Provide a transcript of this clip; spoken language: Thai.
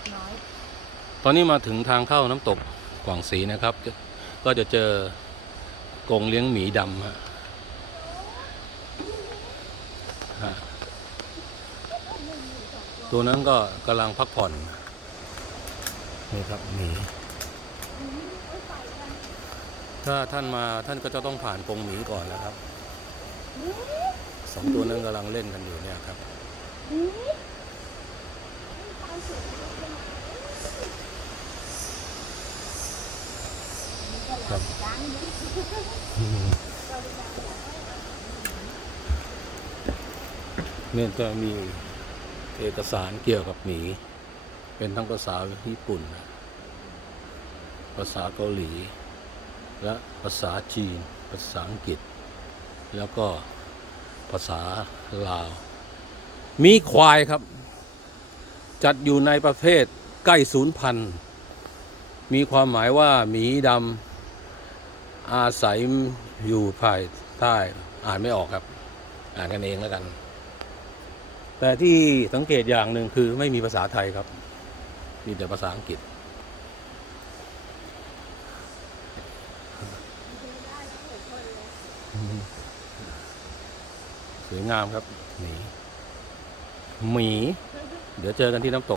กน้อย ตอนนี้มาถึงทางเข้าน้ำตกกวางศรีนะครับ ก็จะเจอกรงเลี้ยงหมีดำฮะตัวนั้นก็กำลังพักผ่อนนี่ครับหมีถ้าท่านมาท่านก็จะต้องผ่านกรงหมีก่อนนะครับสองตัวนั้นกำลังเล่นกันอยู่เนี่ยครับ ครับเนี่ยจะมีเอกสารเกี่ยวกับหมี เป็นทั้งภาษาญี่ปุ่น ภาษาเกาหลี และภาษาจีน ภาษาอังกฤษ แล้วก็ภาษาลาว มีควายครับ จัดอยู่ในประเภทใกล้ศูนย์พัน มีความหมายว่าหมีดำ อาศัยอยู่ภายใต้อ่านไม่ออกครับ อ่านกันเองแล้วกัน แต่ที่สังเกตอย่างหนึ่งคือไม่มีภาษาไทยครับ มีแต่ภาษาอังกฤษ สวยงามครับหมีหมี เดี๋ยวเจอกันที่น้ำตก